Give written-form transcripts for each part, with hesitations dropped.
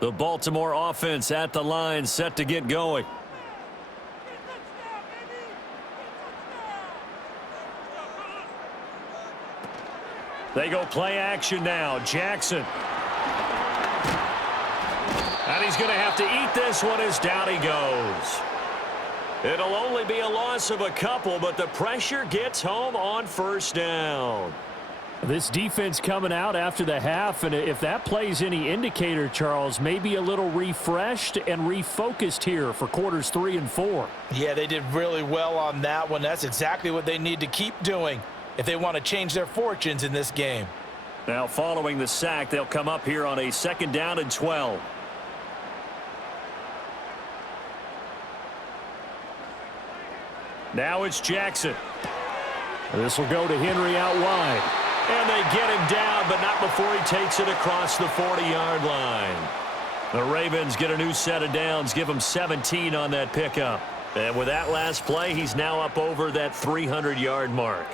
The Baltimore offense at the line, set to get going. They go play action now. Jackson. And he's going to have to eat this one as down he goes. It'll only be a loss of a couple, but the pressure gets home on first down. This defense coming out after the half, and if that plays any indicator, Charles, maybe a little refreshed and refocused here for quarters 3 and 4. Yeah, they did really well on that one. That's exactly what they need to keep doing if they want to change their fortunes in this game. Now, following the sack, they'll come up here on a 2nd down and 12. Now it's Jackson. This will go to Henry out wide. And they get him down, but not before he takes it across the 40-yard line. The Ravens get a new set of downs, give him 17 on that pickup. And with that last play, he's now up over that 300-yard mark.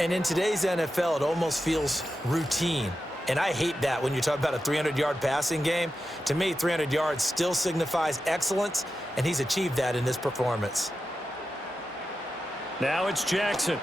And in today's NFL, it almost feels routine. And I hate that when you talk about a 300-yard passing game. To me, 300 yards still signifies excellence, and he's achieved that in this performance. Now it's Jackson.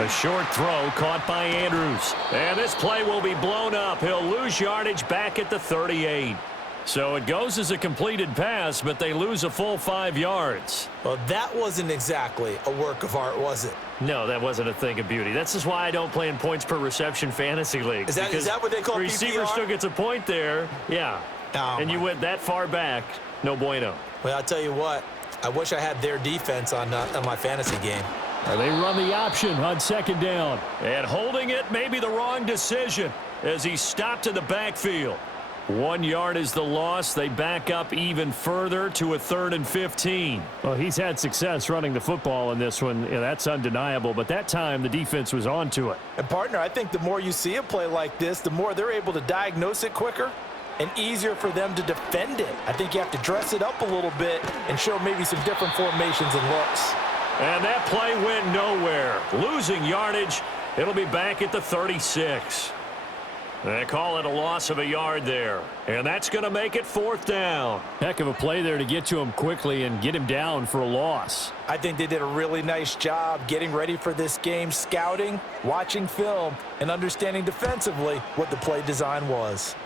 A short throw caught by Andrews. And this play will be blown up. He'll lose yardage back at the 38. So it goes as a completed pass, but they lose a full 5 yards. Well, that wasn't exactly a work of art, was it? No, that wasn't a thing of beauty. That's just why I don't play in points per reception fantasy leagues. Is that what they call PPR? Receiver still gets a point there. Yeah. Oh, and you went that far back. No bueno. Well, I'll tell you what. I wish I had their defense on my fantasy game. They run the option on 2nd down. And holding it may be the wrong decision as he stopped in the backfield. 1 yard is the loss. They back up even further to a 3rd and 15. Well, he's had success running the football in this one. Yeah, that's undeniable. But that time, the defense was onto it. And, partner, I think the more you see a play like this, the more they're able to diagnose it quicker and easier for them to defend it. I think you have to dress it up a little bit and show maybe some different formations and looks. And that play went nowhere. Losing yardage. It'll be back at the 36. They call it a loss of a yard there. And that's going to make it 4th down. Heck of a play there to get to him quickly and get him down for a loss. I think they did a really nice job getting ready for this game, scouting, watching film, and understanding defensively what the play design was.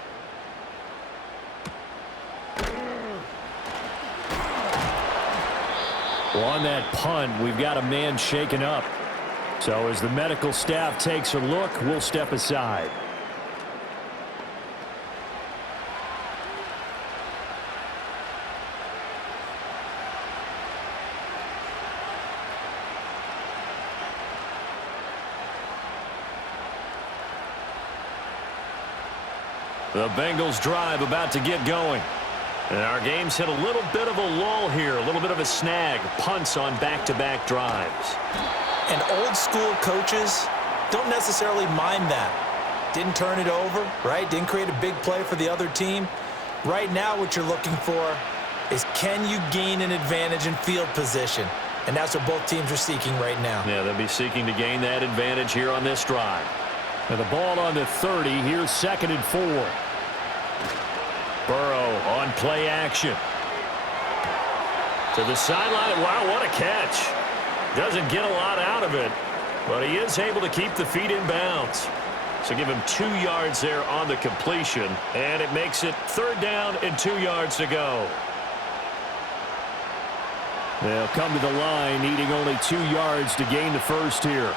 Well, on that punt, we've got a man shaken up. So as the medical staff takes a look, we'll step aside. The Bengals drive about to get going. And our game's hit a little bit of a lull here, a little bit of a snag. Punts on back-to-back drives. And old school coaches don't necessarily mind that. Didn't turn it over, right? Didn't create a big play for the other team. Right now what you're looking for is can you gain an advantage in field position? And that's what both teams are seeking right now. Yeah, they'll be seeking to gain that advantage here on this drive. And the ball on the 30. Here's 2nd and 4. Burrow on play action. To the sideline. Wow, what a catch. Doesn't get a lot out of it, but he is able to keep the feet in bounds. So give him 2 yards there on the completion, and it makes it 3rd down and 2 yards to go. They'll come to the line, needing only 2 yards to gain the first here.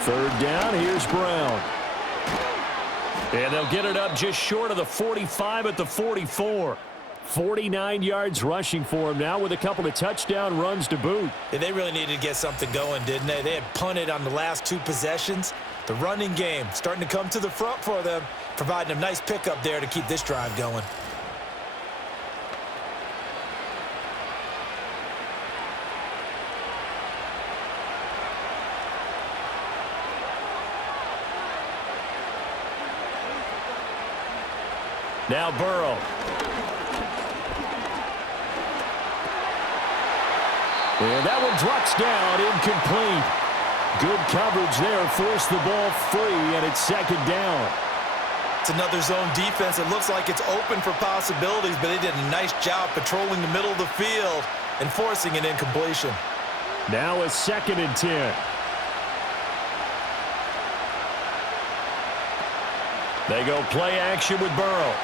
3rd down, here's Brown. And they'll get it up just short of the 45 at the 44. 49 yards rushing for him now with a couple of touchdown runs to boot. Yeah, they really needed to get something going, didn't they? They had punted on the last 2 possessions. The running game starting to come to the front for them, providing a nice pickup there to keep this drive going. Now Burrow. And that one drops down, incomplete. Good coverage there, forced the ball free, and it's second down. It's another zone defense. It looks like it's open for possibilities, but they did a nice job patrolling the middle of the field and forcing an incompletion. Now a 2nd and 10. They go play action with Burrow.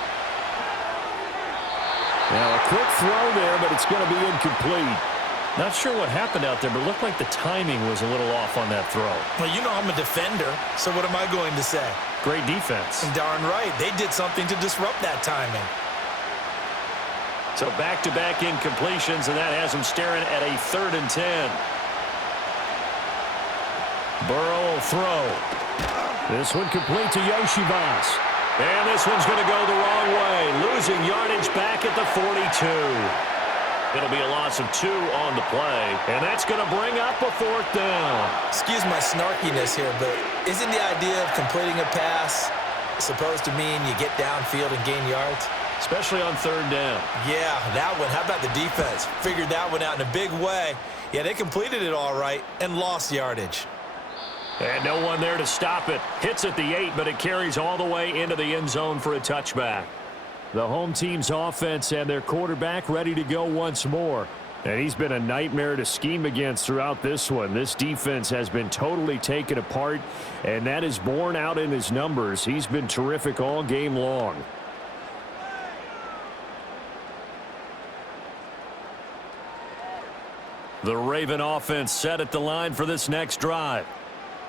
Now a quick throw there, but it's going to be incomplete. Not sure what happened out there, but it looked like the timing was a little off on that throw. Well, you know I'm a defender, so what am I going to say? Great defense. Darn right. They did something to disrupt that timing. So back-to-back incompletions, and that has them staring at a 3rd and 10. Burrow will throw. This one complete to Yoshivas. And this one's going to go the wrong way, losing yardage back at the 42. It'll be a loss of 2 on the play, and that's going to bring up a 4th down. Excuse my snarkiness here, but isn't the idea of completing a pass supposed to mean you get downfield and gain yards? Especially on 3rd down. Yeah, that one. How about the defense? Figured that one out in a big way. Yeah, they completed it all right and lost yardage. And no one there to stop it. Hits at the 8, but it carries all the way into the end zone for a touchback. The home team's offense and their quarterback ready to go once more. And he's been a nightmare to scheme against throughout this one. This defense has been totally taken apart, and that is borne out in his numbers. He's been terrific all game long. The Raven offense set at the line for this next drive.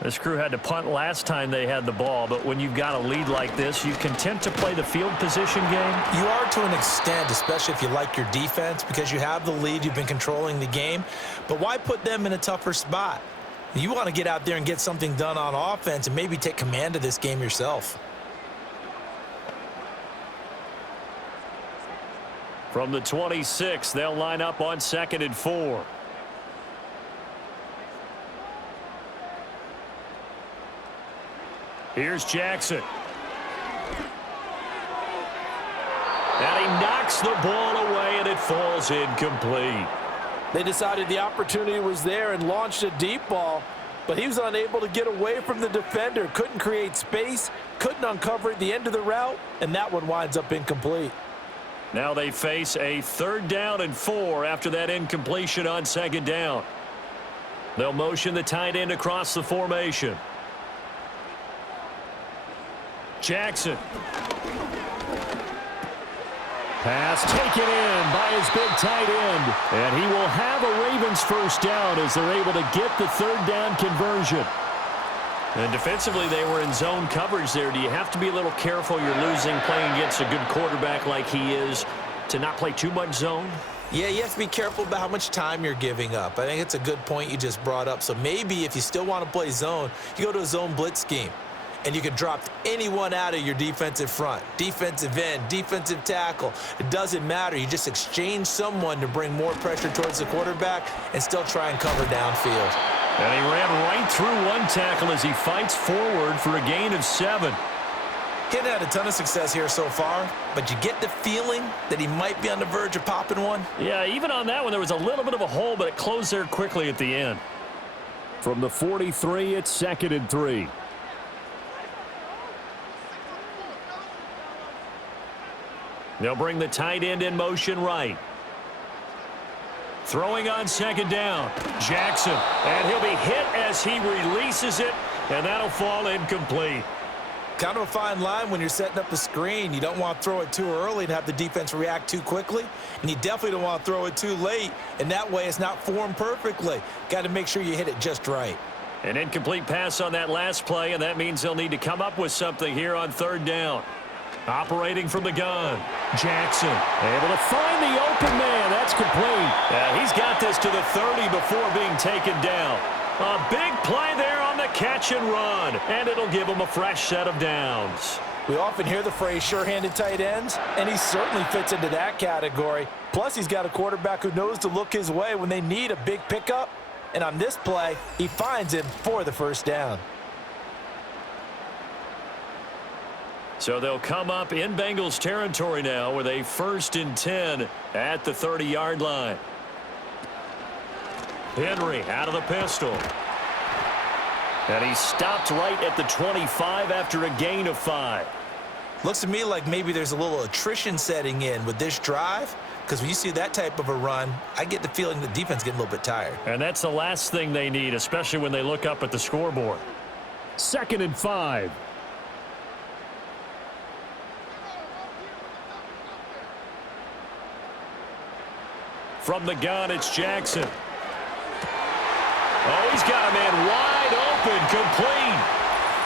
This crew had to punt last time they had the ball, but when you've got a lead like this, you content to play the field position game? You are to an extent, especially if you like your defense, because you have the lead, you've been controlling the game. But why put them in a tougher spot? You want to get out there and get something done on offense and maybe take command of this game yourself. From the 26, they'll line up on 2nd and 4. Here's Jackson. And he knocks the ball away, and it falls incomplete. They decided the opportunity was there and launched a deep ball, but he was unable to get away from the defender. Couldn't create space, couldn't uncover at the end of the route, and that one winds up incomplete. Now they face a 3rd down and 4 after that incompletion on 2nd down. They'll motion the tight end across the formation. Jackson. Pass taken in by his big tight end. And he will have a Ravens 1st down as they're able to get the 3rd down conversion. And defensively, they were in zone coverage there. Do you have to be a little careful? You're losing, playing against a good quarterback like he is, to not play too much zone? Yeah, you have to be careful about how much time you're giving up. I think it's a good point you just brought up. So maybe if you still want to play zone, you go to a zone blitz scheme. And you can drop anyone out of your defensive front, defensive end, defensive tackle. It doesn't matter. You just exchange someone to bring more pressure towards the quarterback and still try and cover downfield. And he ran right through one tackle as he fights forward for a gain of 7. He hasn't had a ton of success here so far, but you get the feeling that he might be on the verge of popping one. Yeah, even on that one, there was a little bit of a hole, but it closed there quickly at the end. From the 43, it's 2nd and 3. They'll bring the tight end in motion right. Throwing on 2nd down. Jackson. And he'll be hit as he releases it, and that'll fall incomplete. Kind of a fine line when you're setting up a screen. You don't want to throw it too early and have the defense react too quickly. And you definitely don't want to throw it too late, and that way it's not formed perfectly. Got to make sure you hit it just right. An incomplete pass on that last play, and that means they'll need to come up with something here on 3rd down. Operating from the gun. Jackson able to find the open man. That's complete. He's got this to the 30 before being taken down. A big play there on the catch and run, and it'll give him a fresh set of downs. We often hear the phrase sure-handed tight ends, and he certainly fits into that category. Plus, he's got a quarterback who knows to look his way when they need a big pickup. And on this play, he finds him for the 1st down. So they'll come up in Bengals territory now with a 1st and 10 at the 30-yard line. Henry out of the pistol. And he stopped right at the 25 after a gain of 5. Looks to me like maybe there's a little attrition setting in with this drive, because when you see that type of a run, I get the feeling the defense getting a little bit tired. And that's the last thing they need, especially when they look up at the scoreboard. 2nd and 5. From the gun, it's Jackson. Oh, he's got a man wide open, complete.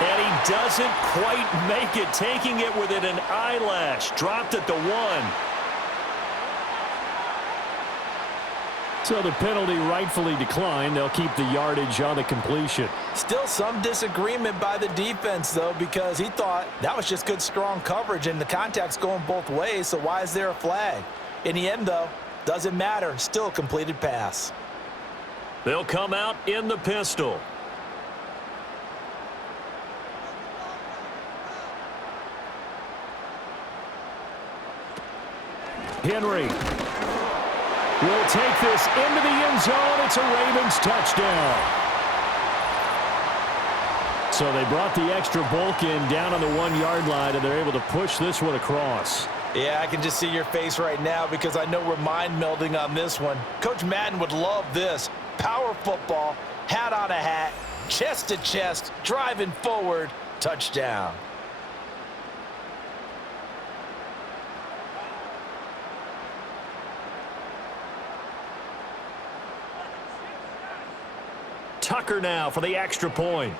And he doesn't quite make it, taking it within an eyelash. Dropped at the 1. So the penalty rightfully declined. They'll keep the yardage on the completion. Still some disagreement by the defense, though, because he thought that was just good, strong coverage, and the contact's going both ways, so why is there a flag? In the end, though, doesn't matter. Still a completed pass. They'll come out in the pistol. Henry will take this into the end zone. It's a Ravens touchdown. So they brought the extra bulk in down on the 1-yard line, and they're able to push this one across. Yeah, I can just see your face right now because I know we're mind melding on this one. Coach Madden would love this. Power football, hat on a hat, chest to chest, driving forward, touchdown. Tucker now for the extra point.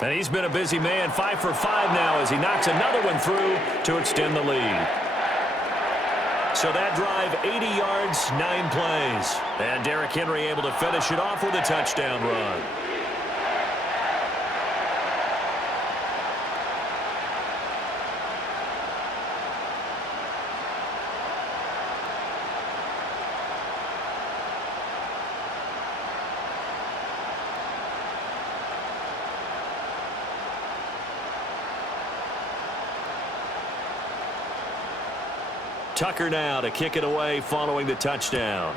And he's been a busy man, 5 for 5 now as he knocks another one through to extend the lead. So that drive, 80 yards, 9 plays. And Derrick Henry able to finish it off with a touchdown run. Tucker now to kick it away following the touchdown.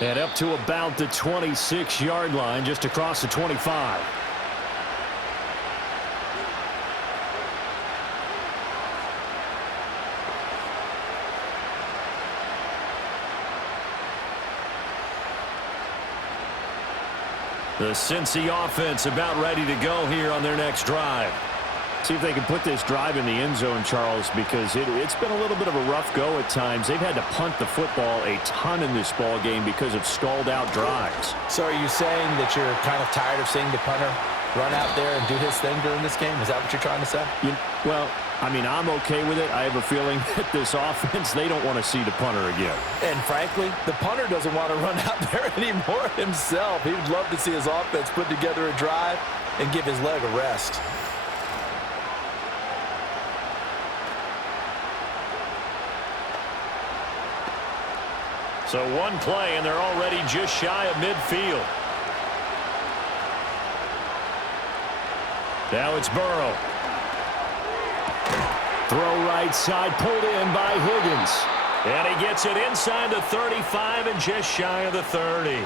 And up to about the 26-yard line, just across the 25. The Cincy offense about ready to go here on their next drive. See if they can put this drive in the end zone, Charles, because it's been a little bit of a rough go at times. They've had to punt the football a ton in this ball game because of stalled-out drives. So are you saying that you're kind of tired of seeing the punter run out there and do his thing during this game? Is that what you're trying to say? Well, I mean, I'm okay with it. I have a feeling that this offense, they don't want to see the punter again. And frankly, the punter doesn't want to run out there anymore himself. He would love to see his offense put together a drive and give his leg a rest. So one play, and they're already just shy of midfield. Now it's Burrow. Throw right side, pulled in by Higgins. And he gets it inside the 35 and just shy of the 30.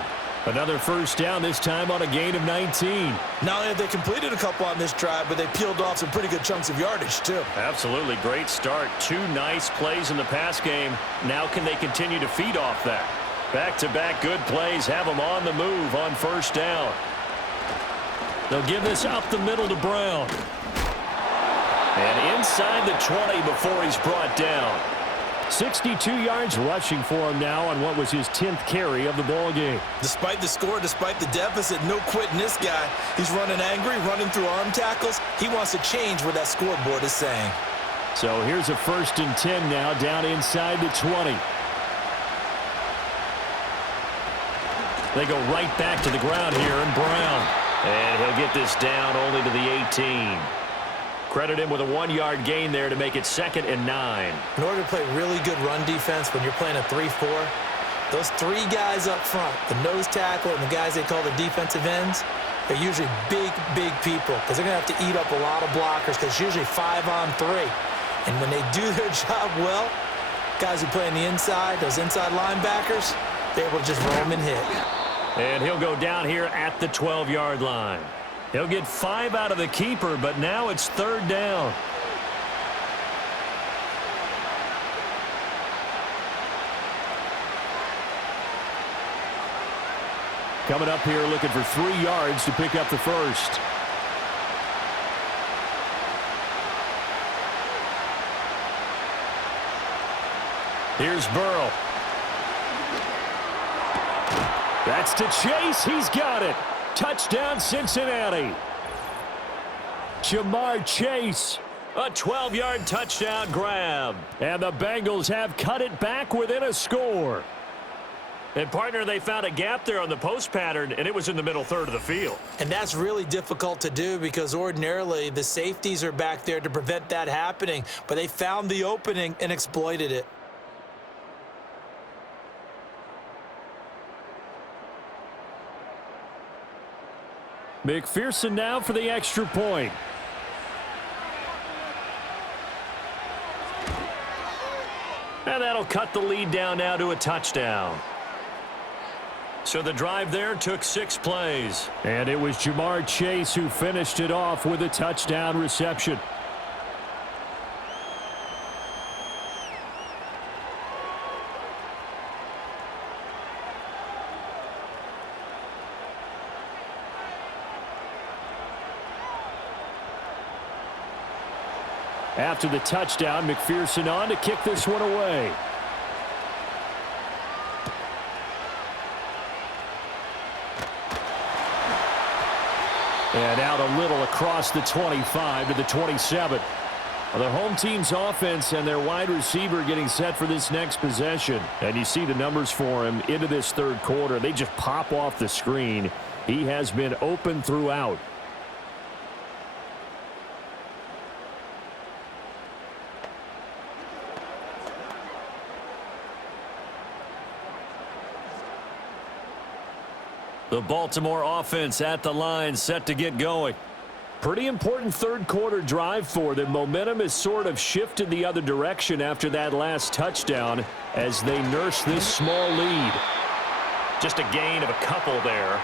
Another first down, this time on a gain of 19. Not only have they completed a couple on this drive, but they peeled off some pretty good chunks of yardage, too. Absolutely great start. 2 nice plays in the pass game. Now can they continue to feed off that? Back-to-back good plays have them on the move on first down. They'll give this up the middle to Brown. And inside the 20 before he's brought down. 62 yards rushing for him now on what was his 10th carry of the ball game. Despite the score, despite the deficit, no quitting this guy. He's running angry, running through arm tackles. He wants to change what that scoreboard is saying. So here's a 1st and 10 now down inside the 20. They go right back to the ground here, and Brown. And he'll get this down only to the 18. Credit him with a 1-yard gain there to make it 2nd and 9. In order to play really good run defense when you're playing a 3-4, those 3 guys up front, the nose tackle and the guys they call the defensive ends, they're usually big, big people because they're going to have to eat up a lot of blockers because it's usually 5-on-3. And when they do their job well, guys who play on the inside, those inside linebackers, they're able to just roam and hit. And he'll go down here at the 12-yard line. He'll get 5 out of the keeper, but now it's 3rd down. Coming up here looking for 3 yards to pick up the first. Here's Burrow. That's to Chase. He's got it. Touchdown, Cincinnati. Jamar Chase. A 12-yard touchdown grab. And the Bengals have cut it back within a score. And, partner, they found a gap there on the post pattern, and it was in the middle third of the field. And that's really difficult to do because ordinarily the safeties are back there to prevent that happening. But they found the opening and exploited it. McPherson now for the extra point. And that'll cut the lead down now to a touchdown. So the drive there took 6 plays. And it was Jamar Chase who finished it off with a touchdown reception. After the touchdown, McPherson on to kick this one away. And out a little across the 25 to the 27. The home team's offense and their wide receiver getting set for this next possession. And you see the numbers for him into this 3rd quarter. They just pop off the screen. He has been open throughout. The Baltimore offense at the line, set to get going. Pretty important 3rd quarter drive for them. Momentum has sort of shifted the other direction after that last touchdown as they nurse this small lead. Just a gain of a couple there,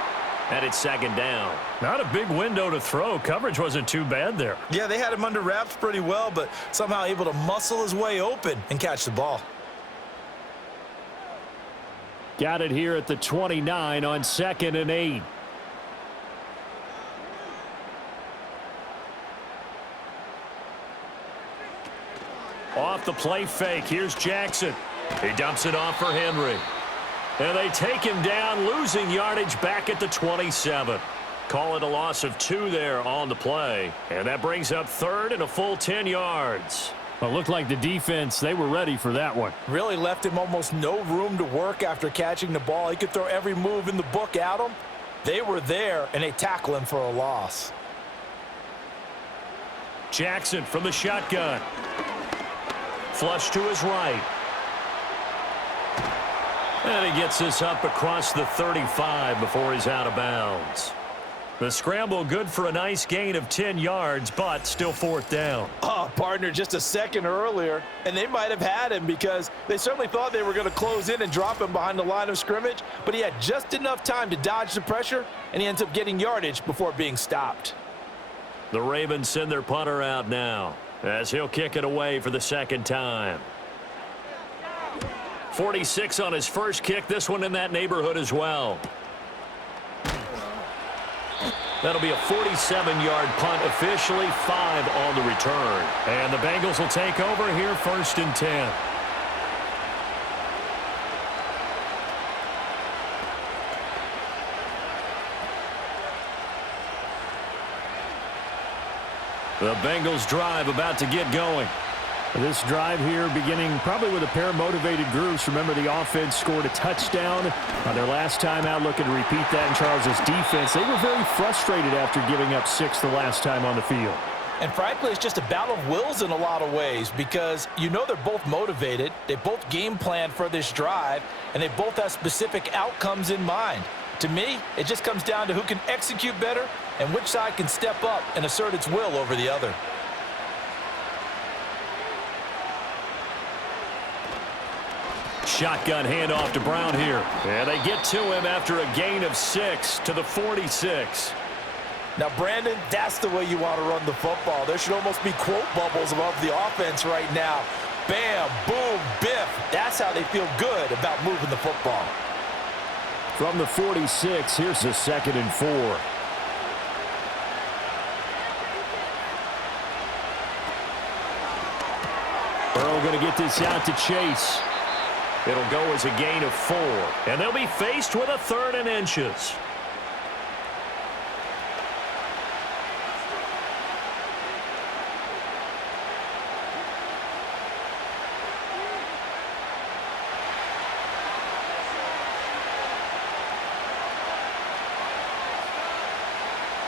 and it's 2nd down. Not a big window to throw. Coverage wasn't too bad there. Yeah, they had him under wraps pretty well, but somehow able to muscle his way open and catch the ball. Got it here at the 29 on 2nd and 8. Off the play fake. Here's Jackson. He dumps it off for Henry. And they take him down, losing yardage back at the 27. Call it a loss of 2 there on the play. And that brings up 3rd and a full 10 yards. Well, it looked like the defense, they were ready for that one. Really left him almost no room to work after catching the ball. He could throw every move in the book at him. They were there, and they tackle him for a loss. Jackson from the shotgun. Flush to his right. And he gets this up across the 35 before he's out of bounds. The scramble good for a nice gain of 10 yards, but still 4th down. Oh, partner, just a second earlier, and they might have had him because they certainly thought they were going to close in and drop him behind the line of scrimmage, but he had just enough time to dodge the pressure, and he ends up getting yardage before being stopped. The Ravens send their punter out now as he'll kick it away for the 2nd time. 46 on his first kick, this one in that neighborhood as well. That'll be a 47-yard punt, officially 5 on the return. And the Bengals will take over here 1st and 10. The Bengals drive about to get going. This drive here beginning probably with a pair of motivated groups. Remember, the offense scored a touchdown on their last time out, looking to repeat that in Charles's defense. They were very frustrated after giving up 6 the last time on the field. And frankly, it's just a battle of wills in a lot of ways because you know they're both motivated, they both game plan for this drive, and they both have specific outcomes in mind. To me, it just comes down to who can execute better and which side can step up and assert its will over the other. Shotgun handoff to Brown here. And they get to him after a gain of 6 to the 46. Now, Brandon, that's the way you want to run the football. There should almost be quote bubbles above the offense right now. Bam, boom, biff. That's how they feel good about moving the football. From the 46, here's the 2nd and 4. Burrow going to get this out to Chase. It'll go as a gain of 4. And they'll be faced with a 3rd and inches.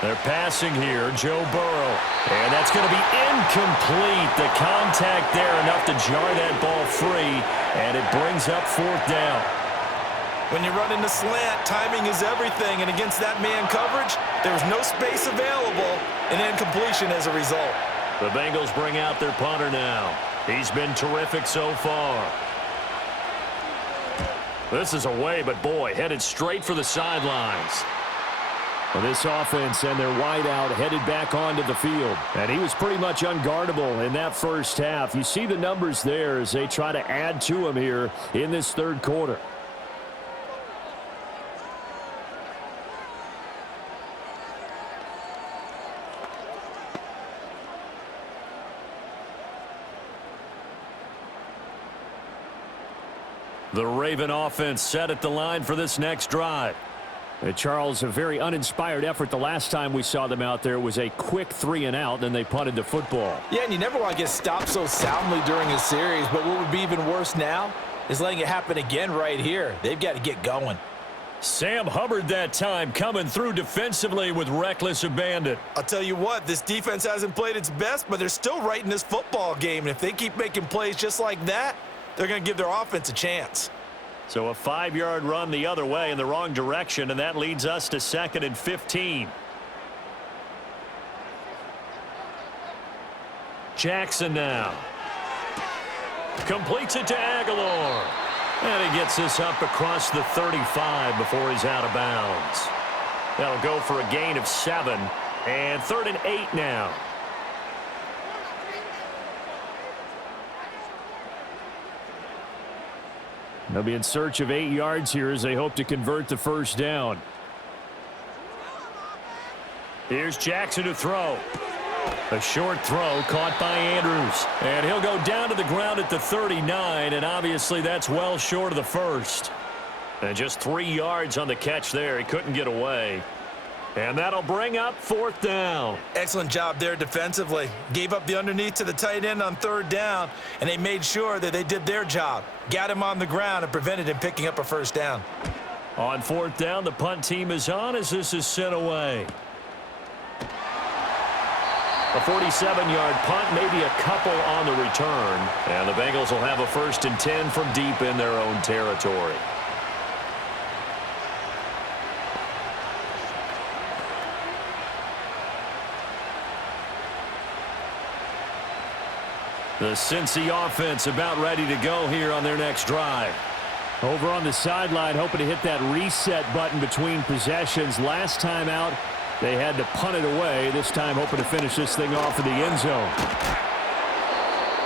They're passing here, Joe Burrow. And that's going to be incomplete. The contact there enough to jar that ball free, and it brings up 4th down. When you run into slant, timing is everything, and against that man coverage, there's no space available, and incompletion as a result. The Bengals bring out their punter now. He's been terrific so far. This is away, but boy, headed straight for the sidelines. Well, this offense and their wideout headed back onto the field. And he was pretty much unguardable in that first half. You see the numbers there as they try to add to him here in this 3rd quarter. The Raven offense set at the line for this next drive. Charles, a very uninspired effort. The last time we saw them out there was a quick 3 and out, then they punted the football. Yeah, and you never want to get stopped so soundly during a series, but what would be even worse now is letting it happen again right here. They've got to get going. Sam Hubbard that time coming through defensively with reckless abandon. I'll tell you what, this defense hasn't played its best, but they're still right in this football game, and if they keep making plays just like that, they're going to give their offense a chance. So a 5-yard run the other way in the wrong direction, and that leads us to 2nd and 15. Jackson now. Completes it to Aguilar. And he gets this up across the 35 before he's out of bounds. That'll go for a gain of 7. And 3rd and 8 now. They'll be in search of 8 yards here as they hope to convert the first down. Here's Jackson to throw. A short throw caught by Andrews. And he'll go down to the ground at the 39, and obviously that's well short of the first. And just 3 yards on the catch there. He couldn't get away. And that'll bring up 4th down. Excellent job there defensively. Gave up the underneath to the tight end on 3rd down, and they made sure that they did their job. Got him on the ground and prevented him picking up a first down. On 4th down, the punt team is on as this is sent away. A 47-yard punt, maybe a couple on the return. And the Bengals will have a 1st and 10 from deep in their own territory. The Cincy offense about ready to go here on their next drive. Over on the sideline, hoping to hit that reset button between possessions. Last time out, they had to punt it away. This time, hoping to finish this thing off in the end zone.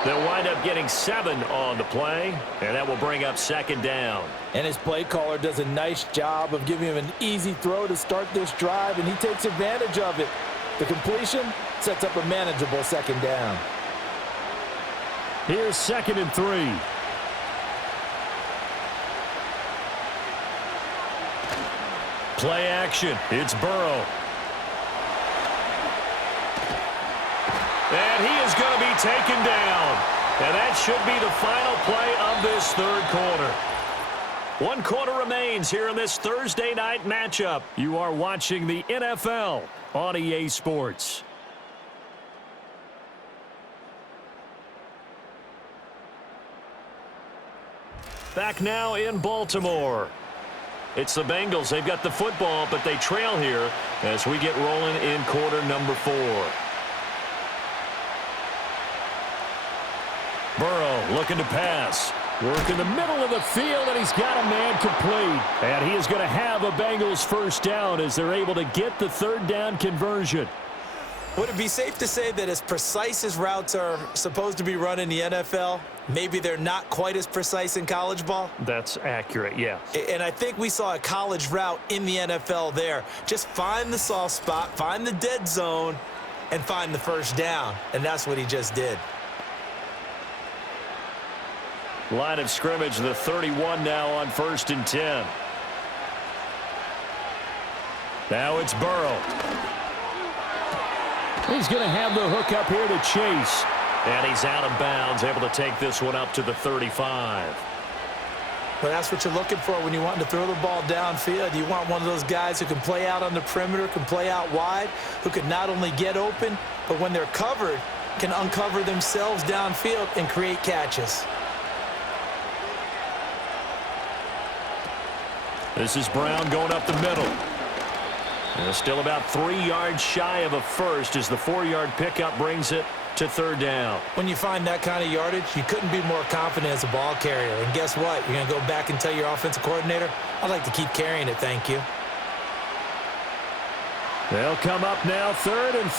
They'll wind up getting 7 on the play, and that will bring up 2nd down. And his play caller does a nice job of giving him an easy throw to start this drive, and he takes advantage of it. The completion sets up a manageable 2nd down. Here's 2nd and 3. Play action. It's Burrow. And he is going to be taken down. And that should be the final play of this 3rd quarter. 1 quarter remains here in this Thursday night matchup. You are watching the NFL on EA Sports. Back now in Baltimore. It's the Bengals. They've got the football, but they trail here as we get rolling in quarter number 4. Burrow looking to pass. Work in the middle of the field, and he's got a man complete. And he is going to have a Bengals first down as they're able to get the third down conversion. Would it be safe to say that as precise as routes are supposed to be run in the NFL, maybe they're not quite as precise in college ball? That's accurate, yeah. And I think we saw a college route in the NFL there. Just find the soft spot, find the dead zone, and find the first down. And that's what he just did. Line of scrimmage, the 31 now on 1st and 10. Now it's Burrow. He's going to have the hook up here to Chase. And he's out of bounds, able to take this one up to the 35. But that's what you're looking for when you want to throw the ball downfield. You want one of those guys who can play out on the perimeter, can play out wide, who can not only get open, but when they're covered, can uncover themselves downfield and create catches. This is Brown going up the middle. And still about 3 yards shy of a first as the 4-yard pickup brings it to third down. When you find that kind of yardage, you couldn't be more confident as a ball carrier. And guess what? You're going to go back and tell your offensive coordinator, I'd like to keep carrying it, thank you. They'll come up now 3rd and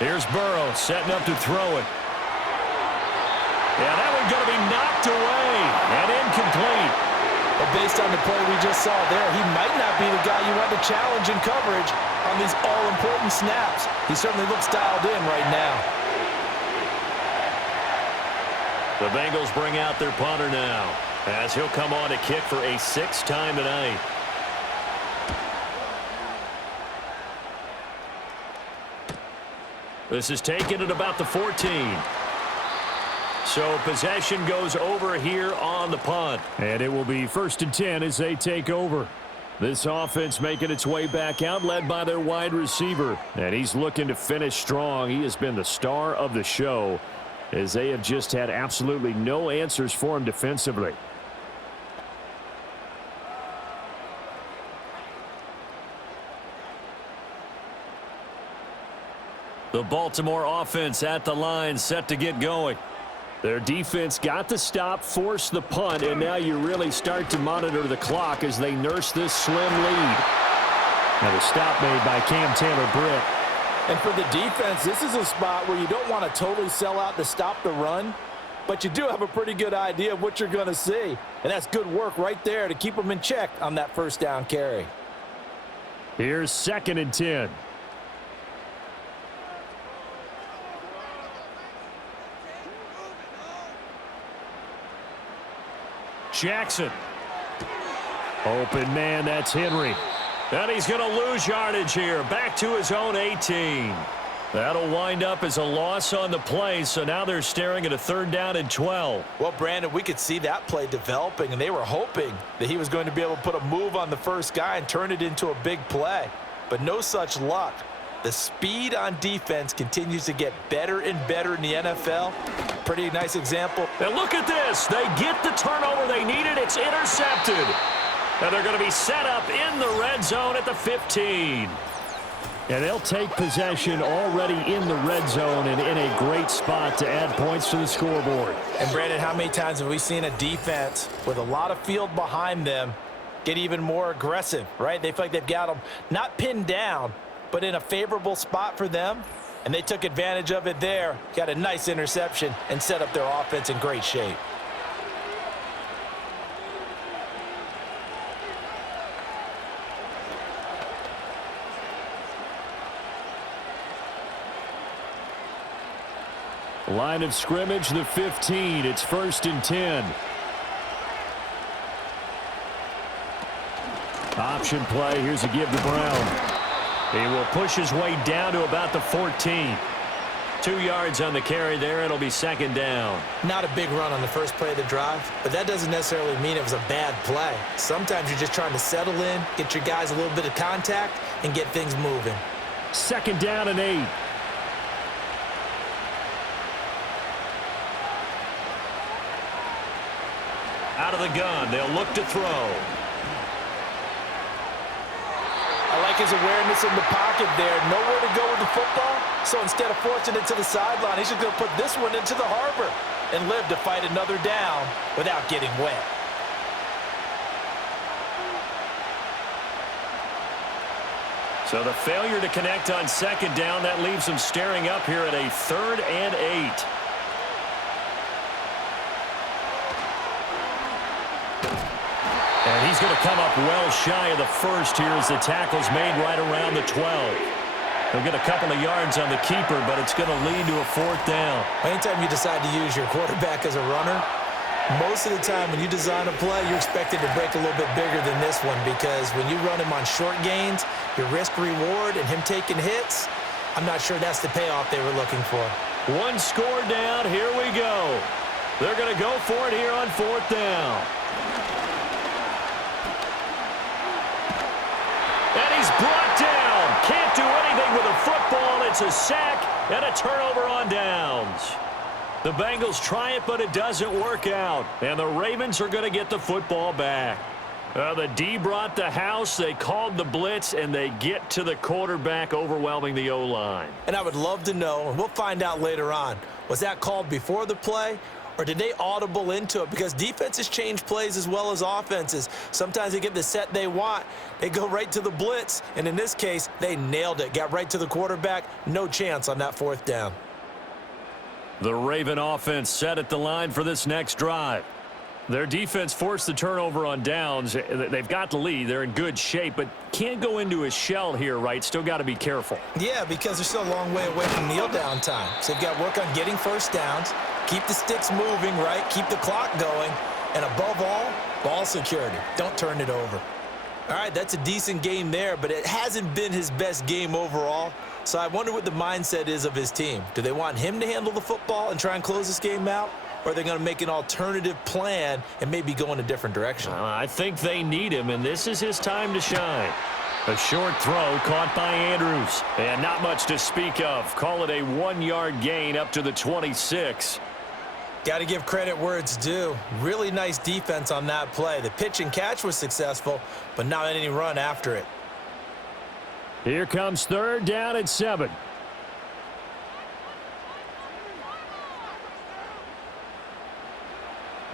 3. Here's Burrow setting up to throw it. Yeah, that one's going to be knocked away and incomplete. But based on the play we just saw there, he might not be the guy you want to challenge in coverage on these all-important snaps. He certainly looks dialed in right now. The Bengals bring out their punter now as he'll come on to kick for a 6th time tonight. This is taken at about the 14. So possession goes over here on the punt. And it will be 1st and 10 as they take over. This offense making its way back out, led by their wide receiver. And he's looking to finish strong. He has been the star of the show as they have just had absolutely no answers for him defensively. The Baltimore offense at the line, set to get going. Their defense got the stop, forced the punt, and now you really start to monitor the clock as they nurse this slim lead. And a stop made by Cam Taylor-Britt. And for the defense, this is a spot where you don't want to totally sell out to stop the run, but you do have a pretty good idea of what you're going to see. And that's good work right there to keep them in check on that first down carry. Here's 2nd and 10. Jackson. Open man, that's Henry. And he's going to lose yardage here. Back to his own 18. That'll wind up as a loss on the play, so now they're staring at a 3rd down and 12. Well, Brandon, we could see that play developing, and they were hoping that he was going to be able to put a move on the first guy and turn it into a big play. But no such luck. The speed on defense continues to get better and better in the NFL. Pretty nice example. And look at this. They get the turnover they needed. It's intercepted. And they're going to be set up in the red zone at the 15. And they'll take possession already in the red zone and in a great spot to add points to the scoreboard. And, Brandon, how many times have we seen a defense with a lot of field behind them get even more aggressive, right? They feel like they've got them not pinned down, but in a favorable spot for them, and they took advantage of it there, got a nice interception, and set up their offense in great shape. Line of scrimmage, the 15. It's 1st and 10. Option play. Here's a give to Brown. He will push his way down to about the 14. 2 yards on the carry there. It'll be 2nd down. Not a big run on the first play of the drive, but that doesn't necessarily mean it was a bad play. Sometimes you're just trying to settle in, get your guys a little bit of contact, and get things moving. 2nd down and 8. Out of the gun, they'll look to throw. I like his awareness in the pocket there. Nowhere to go with the football, so instead of forcing it to the sideline, he's just going to put this one into the harbor and live to fight another down without getting wet. So the failure to connect on second down, that leaves him staring up here at a 3rd and 8. And he's going to come up well shy of the first here as the tackle's made right around the 12. He'll get a couple of yards on the keeper, but it's going to lead to a 4th down. Anytime you decide to use your quarterback as a runner, most of the time when you design a play, you're expected to break a little bit bigger than this one, because when you run him on short gains, your risk-reward and him taking hits, I'm not sure that's the payoff they were looking for. One score down. Here we go. They're going to go for it here on 4th down. And he's brought down. Can't do anything with a football. It's a sack and a turnover on downs. The Bengals try it, but it doesn't work out. And the Ravens are going to get the football back. The D brought the house. They called the blitz, and they get to the quarterback, overwhelming the O-line. And I would love to know, and we'll find out later on, was that called before the play, or did they audible into it? Because defenses change plays as well as offenses. Sometimes they get the set they want. They go right to the blitz, and in this case, they nailed it. Got right to the quarterback. No chance on that 4th down. The Raven offense set at the line for this next drive. Their defense forced the turnover on downs. They've got the lead. They're in good shape, but can't go into a shell here, right? Still got to be careful. Yeah, because they're still a long way away from kneel down time. So they've got to work on getting first downs, keep the sticks moving, right? Keep the clock going, and above all, ball security. Don't turn it over. All right, that's a decent game there, but it hasn't been his best game overall. So I wonder what the mindset is of his team. Do they want him to handle the football and try and close this game out? Or are they going to make an alternative plan and maybe go in a different direction? I think they need him, and this is his time to shine. A short throw caught by Andrews. And not much to speak of. Call it a 1-yard gain up to the 26. Got to give credit where it's due. Really nice defense on that play. The pitch and catch was successful, but not any run after it. Here comes 3rd down and 7.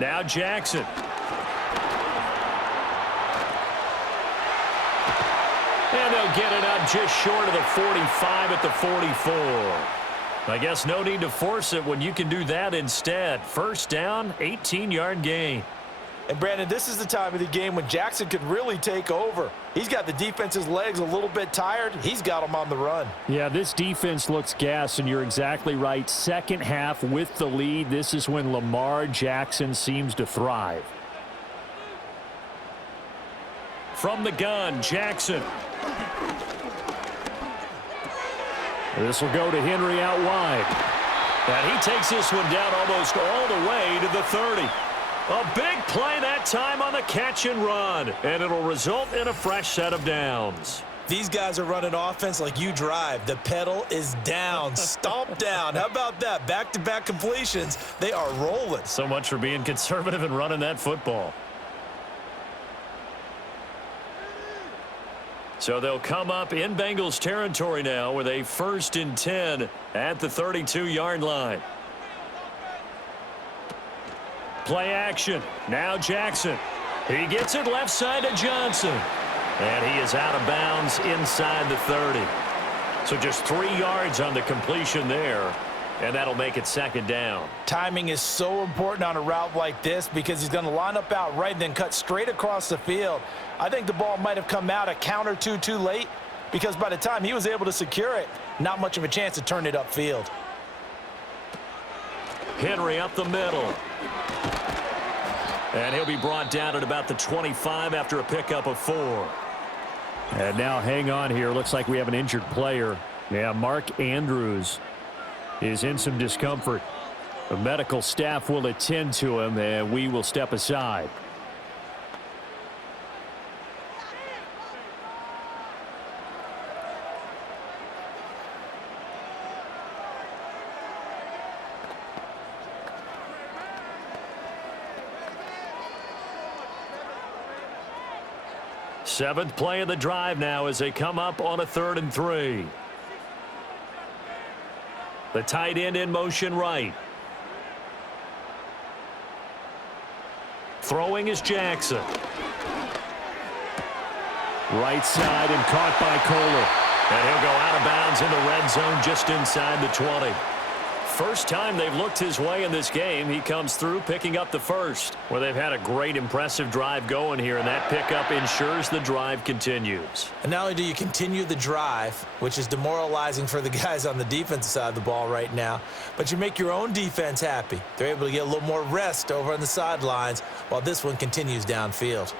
Now Jackson. And they'll get it up just short of the 45 at the 44. I guess no need to force it when you can do that instead. 1st down, 18-yard gain. And, Brandon, this is the time of the game when Jackson could really take over. He's got the defense's legs a little bit tired. He's got them on the run. Yeah, this defense looks gassed, and you're exactly right. Second half with the lead, this is when Lamar Jackson seems to thrive. From the gun, Jackson. This will go to Henry out wide. And he takes this one down almost all the way to the 30. A big play that time on the catch and run. And it'll result in a fresh set of downs. These guys are running offense like you drive. The pedal is down. Stomp down. How about that? Back-to-back completions. They are rolling. So much for being conservative and running that football. So they'll come up in Bengals territory now with a 1st and 10 at the 32-yard line. Play action. Now Jackson. He gets it left side to Johnson. And he is out of bounds inside the 30. So just 3 yards on the completion there. And that'll make it 2nd down. Timing is so important on a route like this because he's going to line up out right and then cut straight across the field. I think the ball might have come out a count or two too late because by the time he was able to secure it, not much of a chance to turn it upfield. Henry up the middle. And he'll be brought down at about the 25 after a pickup of 4. And now hang on here. Looks like we have an injured player. Yeah, Mark Andrews is in some discomfort. The medical staff will attend to him, and we will step aside. Seventh play of the drive now as they come up on a 3rd and 3. The tight end in motion right. Throwing is Jackson. Right side and caught by Kohler. And he'll go out of bounds in the red zone just inside the 20. First time they've looked his way in this game, he comes through picking up the first. Well, they've had a great, impressive drive going here, and that pickup ensures the drive continues. And not only do you continue the drive, which is demoralizing for the guys on the defensive side of the ball right now, but you make your own defense happy. They're able to get a little more rest over on the sidelines while this one continues downfield.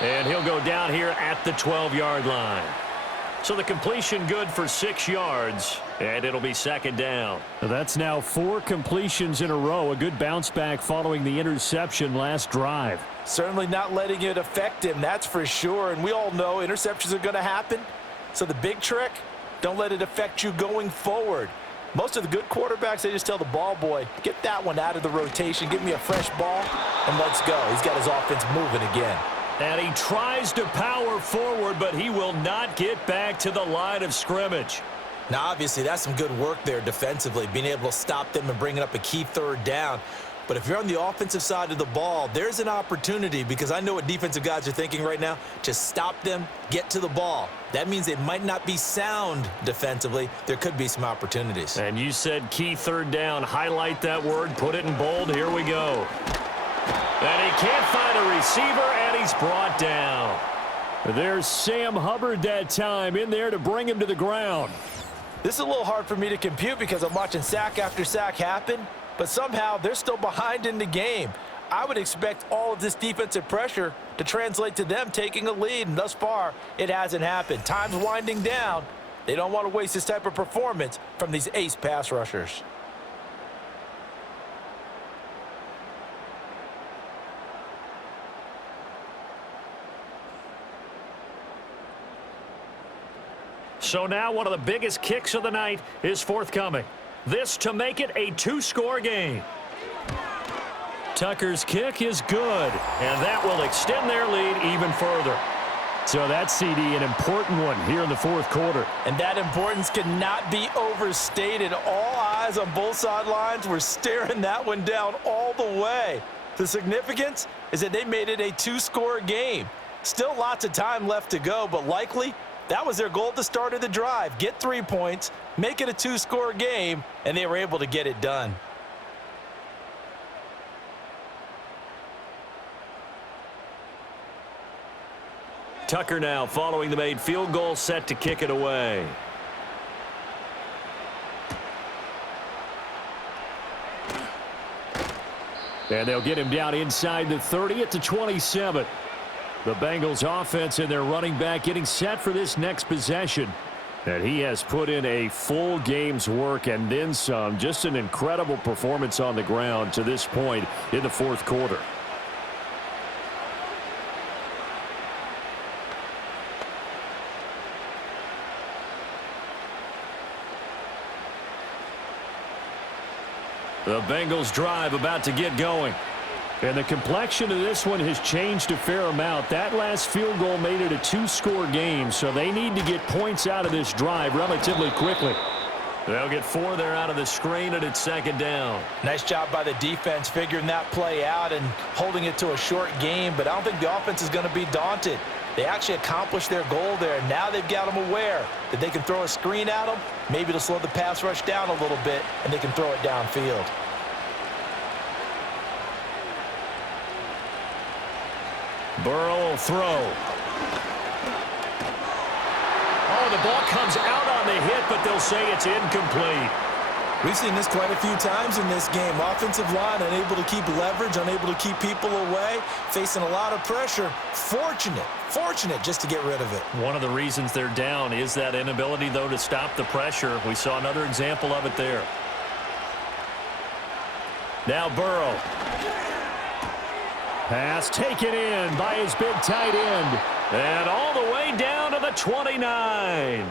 And he'll go down here at the 12-yard line. So the completion good for 6 yards, and it'll be 2nd down. That's now 4 completions in a row. A good bounce back following the interception last drive. Certainly not letting it affect him, that's for sure. And we all know interceptions are going to happen. So the big trick, don't let it affect you going forward. Most of the good quarterbacks, they just tell the ball boy, get that one out of the rotation, give me a fresh ball, and let's go. He's got his offense moving again. And he tries to power forward, but he will not get back to the line of scrimmage. Now, obviously, that's some good work there defensively, being able to stop them and bringing up a key 3rd down. But if you're on the offensive side of the ball, there's an opportunity, because I know what defensive guys are thinking right now, to stop them, get to the ball. That means they might not be sound defensively. There could be some opportunities. And you said key 3rd down. Highlight that word, put it in bold. Here we go. And he can't find a receiver, and he's brought down. There's Sam Hubbard that time in there to bring him to the ground. This is a little hard for me to compute because I'm watching sack after sack happen, but somehow they're still behind in the game. I would expect all of this defensive pressure to translate to them taking a lead, and thus far, it hasn't happened. Time's winding down. They don't want to waste this type of performance from these ace pass rushers. So now one of the biggest kicks of the night is forthcoming. This to make it a 2-score game. Tucker's kick is good, and that will extend their lead even further. So that CD, an important one here in the 4th quarter. And that importance cannot be overstated. All eyes on both sidelines were staring that one down all the way. The significance is that they made it a 2-score game. Still lots of time left to go, but likely that was their goal at the start of the drive. Get 3 points, make it a 2-score game, and they were able to get it done. Tucker now following the made field goal, set to kick it away. And they'll get him down inside the 30 at the 27. The Bengals offense and their running back getting set for this next possession. And he has put in a full game's work and then some. Just an incredible performance on the ground to this point in the 4th quarter. The Bengals drive about to get going. And the complexion of this one has changed a fair amount. That last field goal made it a 2-score game, so they need to get points out of this drive relatively quickly. They'll get 4 there out of the screen, and it's 2nd down. Nice job by the defense figuring that play out and holding it to a short game, but I don't think the offense is going to be daunted. They actually accomplished their goal there. Now they've got them aware that they can throw a screen at them, maybe to slow the pass rush down a little bit, and they can throw it downfield. Burrow will throw. Oh, the ball comes out on the hit, but they'll say it's incomplete. We've seen this quite a few times in this game. Offensive line unable to keep leverage, unable to keep people away, facing a lot of pressure. Fortunate just to get rid of it. One of the reasons they're down is that inability, though, to stop the pressure. We saw another example of it there. Now Burrow. Pass taken in by his big tight end. And all the way down to the 29.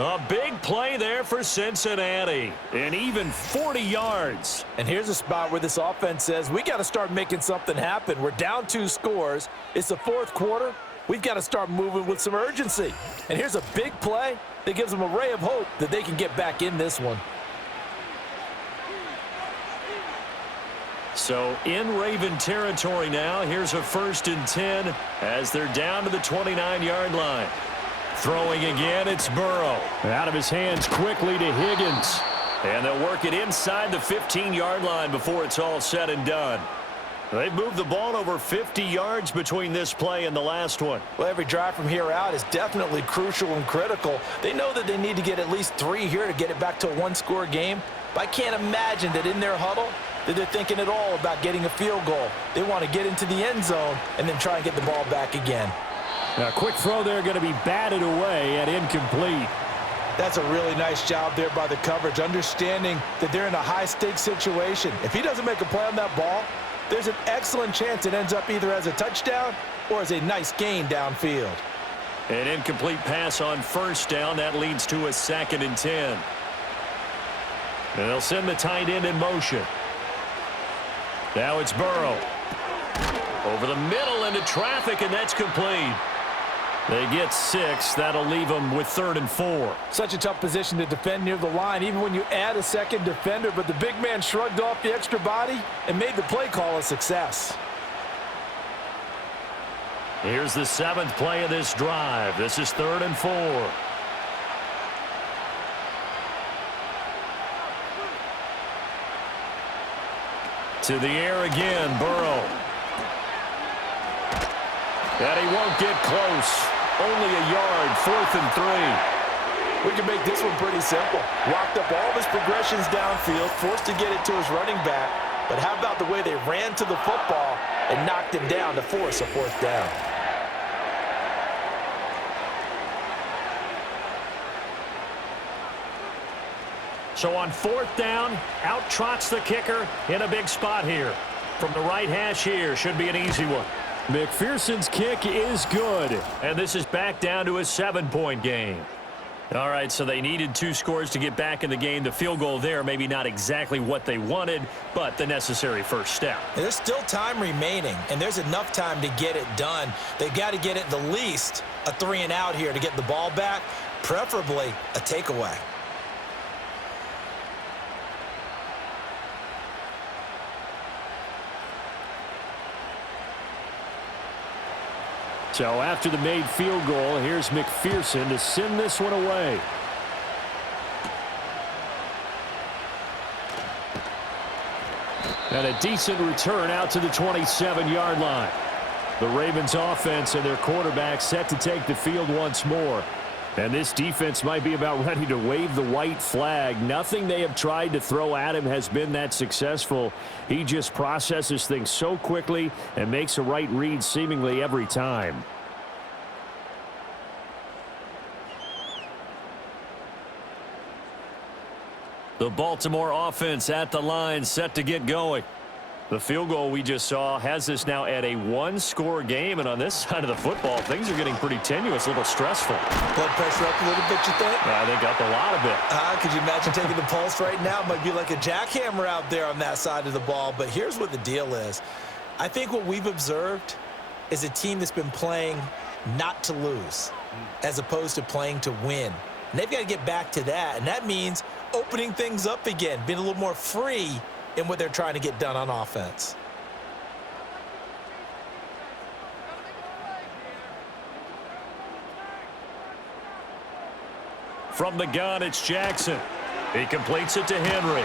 A big play there for Cincinnati, and even 40 yards. And here's a spot where this offense says, we got to start making something happen. We're down 2 scores. It's the 4th quarter. We've got to start moving with some urgency. And here's a big play that gives them a ray of hope that they can get back in this one. So in Raven territory now, here's a 1st and 10 as they're down to the 29-yard line. Throwing again, it's Burrow. Out of his hands quickly to Higgins. And they'll work it inside the 15-yard line before it's all said and done. They've moved the ball over 50 yards between this play and the last one. Well, every drive from here out is definitely crucial and critical. They know that they need to get at least 3 here to get it back to a 1-score game. But I can't imagine that in their huddle that they're thinking at all about getting a field goal. They want to get into the end zone and then try and get the ball back again. A quick throw there going to be batted away and incomplete. That's a really nice job there by the coverage, understanding that they're in a high-stakes situation. If he doesn't make a play on that ball, there's an excellent chance it ends up either as a touchdown or as a nice gain downfield. An incomplete pass on 1st down. That leads to a 2nd and 10. And they'll send the tight end in motion. Now it's Burrow. Over the middle into traffic, and that's complete. They get 6. That'll leave them with 3rd and 4. Such a tough position to defend near the line, even when you add a second defender, but the big man shrugged off the extra body and made the play call a success. Here's the 7th play of this drive. This is 3rd and 4. To the air again, Burrow. And he won't get close. Only a yard, 4th and 3. We can make this one pretty simple. Walked up all of his progressions downfield, forced to get it to his running back. But how about the way they ran to the football and knocked him down to force a 4th down? So on 4th down, out trots the kicker in a big spot here. From the right hash here, should be an easy one. McPherson's kick is good. And this is back down to a 7-point game. All right, so they needed 2 scores to get back in the game. The field goal there, maybe not exactly what they wanted, but the necessary first step. There's still time remaining, and there's enough time to get it done. They've got to get at the least a 3 and out here to get the ball back, preferably a takeaway. So after the made field goal, here's McPherson to send this one away. And a decent return out to the 27-yard line. The Ravens offense and their quarterback set to take the field once more. And this defense might be about ready to wave the white flag. Nothing they have tried to throw at him has been that successful. He just processes things so quickly and makes a right read seemingly every time. The Baltimore offense at the line, set to get going. The field goal we just saw has this now at a 1-score game, and on this side of the football, things are getting pretty tenuous, a little stressful. Blood pressure up a little bit, you think? I think up a lot of it. Could you imagine taking the pulse right now? It might be like a jackhammer out there on that side of the ball, but here's what the deal is. I think what we've observed is a team that's been playing not to lose as opposed to playing to win. And they've got to get back to that, and that means opening things up again, being a little more free in what they're trying to get done on offense. From the gun, it's Jackson. He completes it to Henry.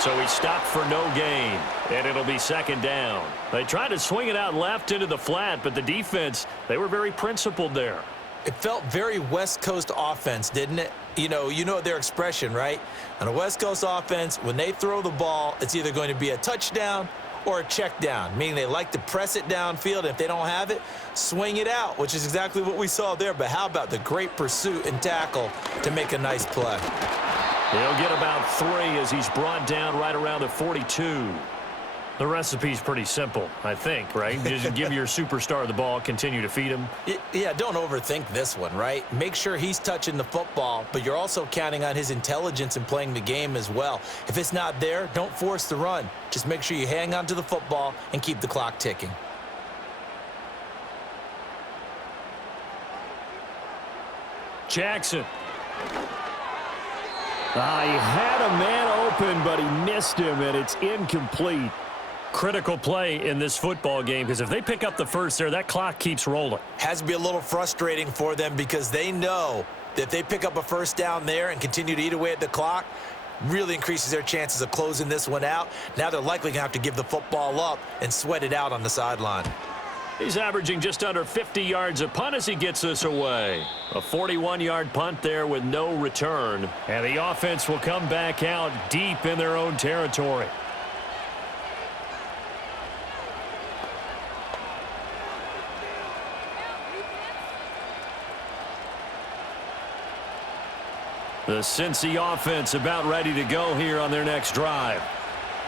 So he stopped for no gain, and it'll be 2nd down. They tried to swing it out left into the flat, but the defense, they were very principled there. It felt very West Coast offense, didn't it? You know their expression, right? On a West Coast offense, when they throw the ball, it's either going to be a touchdown or a check down, meaning they like to press it downfield. And if they don't have it, swing it out, which is exactly what we saw there. But how about the great pursuit and tackle to make a nice play? He'll get about 3 as he's brought down right around the 42. The recipe's pretty simple, I think, right? Just give your superstar the ball, continue to feed him. Yeah, don't overthink this one, right? Make sure he's touching the football, but you're also counting on his intelligence in playing the game as well. If it's not there, don't force the run. Just make sure you hang on to the football and keep the clock ticking. Jackson. He had a man open, but he missed him, and it's incomplete. Critical play in this football game, because if they pick up the first there, that clock keeps rolling. Has to be a little frustrating for them because they know that if they pick up a first down there and continue to eat away at the clock, really increases their chances of closing this one out. Now they're likely going to have to give the football up and sweat it out on the sideline. He's averaging just under 50 yards a punt as he gets this away. A 41-yard punt there with no return. And the offense will come back out deep in their own territory. The Cincy offense about ready to go here on their next drive.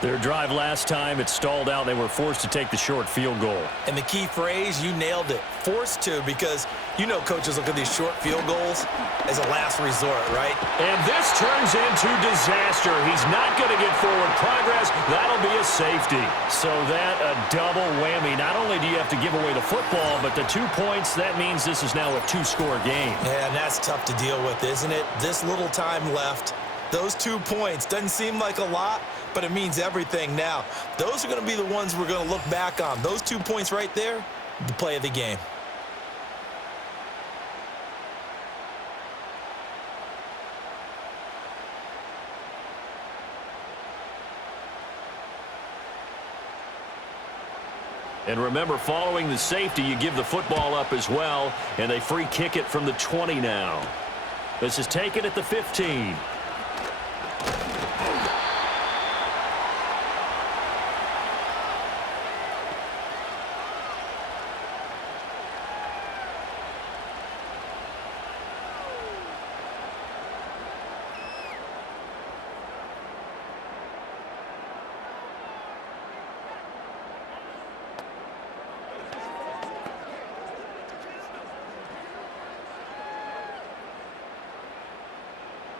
Their drive last time, it stalled out. They were forced to take the short field goal. And the key phrase, you nailed it, forced to, because you know coaches look at these short field goals as a last resort, right? And this turns into disaster. He's not going to get forward progress. That'll be a safety. So that a double whammy. Not only do you have to give away the football, but the 2 points, that means this is now a two-score game. Yeah, and that's tough to deal with, isn't it? This little time left. Those 2 points doesn't seem like a lot, but it means everything now. Those are going to be the ones we're going to look back on. Those 2 points right there, the play of the game. And remember, following the safety, you give the football up as well, and they free kick it from the 20 now. This is taken at the 15.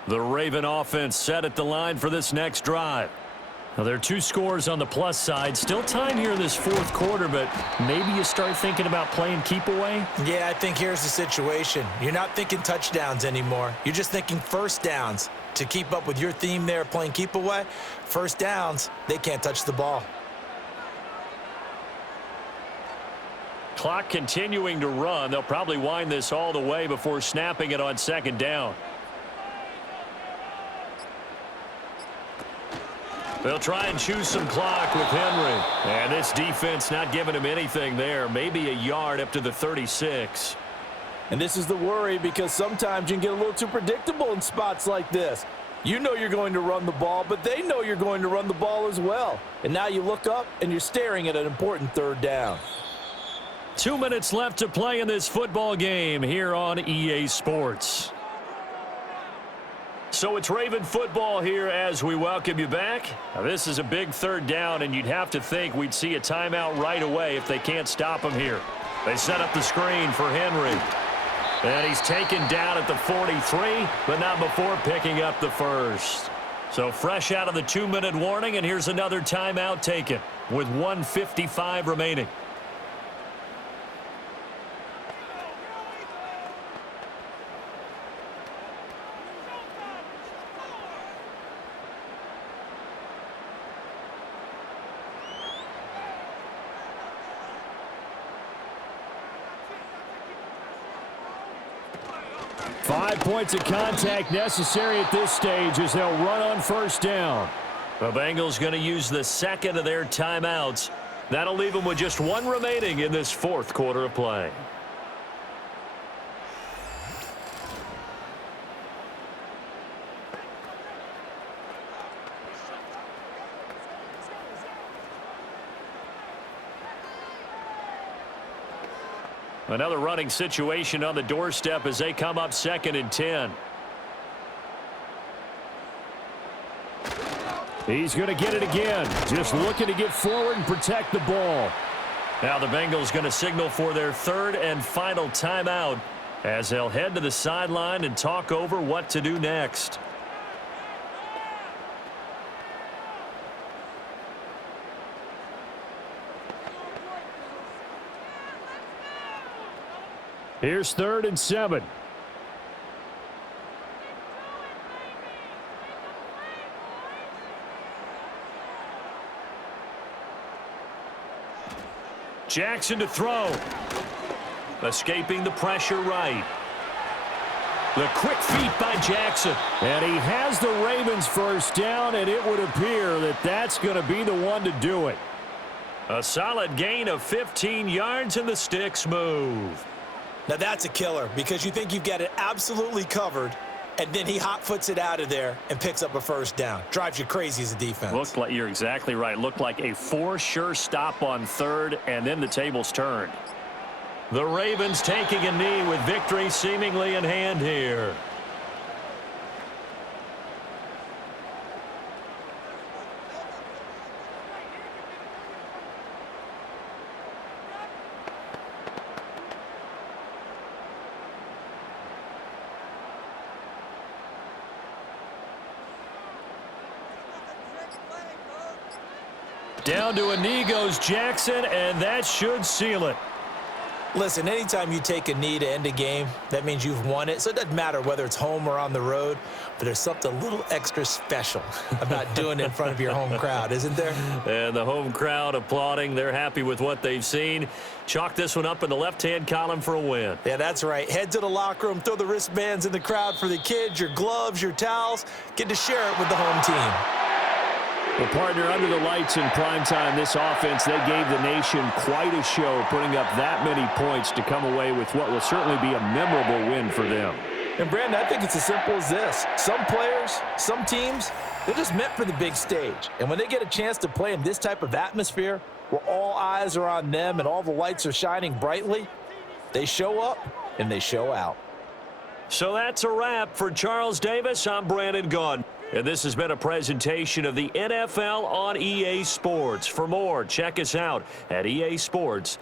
The Raven offense set at the line for this next drive. Now, there are 2 scores on the plus side. Still time here in this fourth quarter, but maybe you start thinking about playing keep away? Yeah, I think here's the situation. You're not thinking touchdowns anymore. You're just thinking first downs. To keep up with your theme there, playing keep away, first downs, they can't touch the ball. Clock continuing to run. They'll probably wind this all the way before snapping it on second down. They'll try and choose some clock with Henry. And this defense not giving him anything there. Maybe a yard up to the 36. And this is the worry, because sometimes you can get a little too predictable in spots like this. You know you're going to run the ball, but they know you're going to run the ball as well. And now you look up and you're staring at an important third down. 2 minutes left to play in this football game here on EA Sports. So it's Raven football here as we welcome you back. Now, this is a big third down, and you'd have to think we'd see a timeout right away if they can't stop him here. They set up the screen for Henry. And he's taken down at the 43, but not before picking up the first. So fresh out of the 2-minute warning, and here's another timeout taken with 1:55 remaining. Five points of contact necessary at this stage as they'll run on first down. The Bengals going to use the second of their timeouts. That'll leave them with just 1 remaining in this fourth quarter of play. Another running situation on the doorstep as they come up 2nd and 10. He's going to get it again. Just looking to get forward and protect the ball. Now the Bengals going to signal for their third and final timeout as they'll head to the sideline and talk over what to do next. Here's 3rd and 7. Jackson to throw. Escaping the pressure right. The quick feet by Jackson. And he has the Ravens first down, and it would appear that that's going to be the one to do it. A solid gain of 15 yards, and the sticks move. Now that's a killer because you think you've got it absolutely covered, and then he hot foots it out of there and picks up a first down. Drives you crazy as a defense. Looked like, you're exactly right. Looked like a for sure stop on 3rd, and then the tables turned. The Ravens taking a knee with victory seemingly in hand here. Down to a knee goes Jackson, and that should seal it. Listen, anytime you take a knee to end a game, that means you've won it. So it doesn't matter whether it's home or on the road, but there's something a little extra special about doing it in front of your home crowd, isn't there? And the home crowd applauding. They're happy with what they've seen. Chalk this one up in the left-hand column for a win. Yeah, that's right. Head to the locker room, throw the wristbands in the crowd for the kids, your gloves, your towels. Get to share it with the home team. Well, partner, under the lights in primetime, this offense, they gave the nation quite a show, putting up that many points to come away with what will certainly be a memorable win for them. And, Brandon, I think it's as simple as this. Some players, some teams, they're just meant for the big stage. And when they get a chance to play in this type of atmosphere, where all eyes are on them and all the lights are shining brightly, they show up and they show out. So that's a wrap for Charles Davis. I'm Brandon Gaudin. And this has been a presentation of the NFL on EA Sports. For more, check us out at easports.com.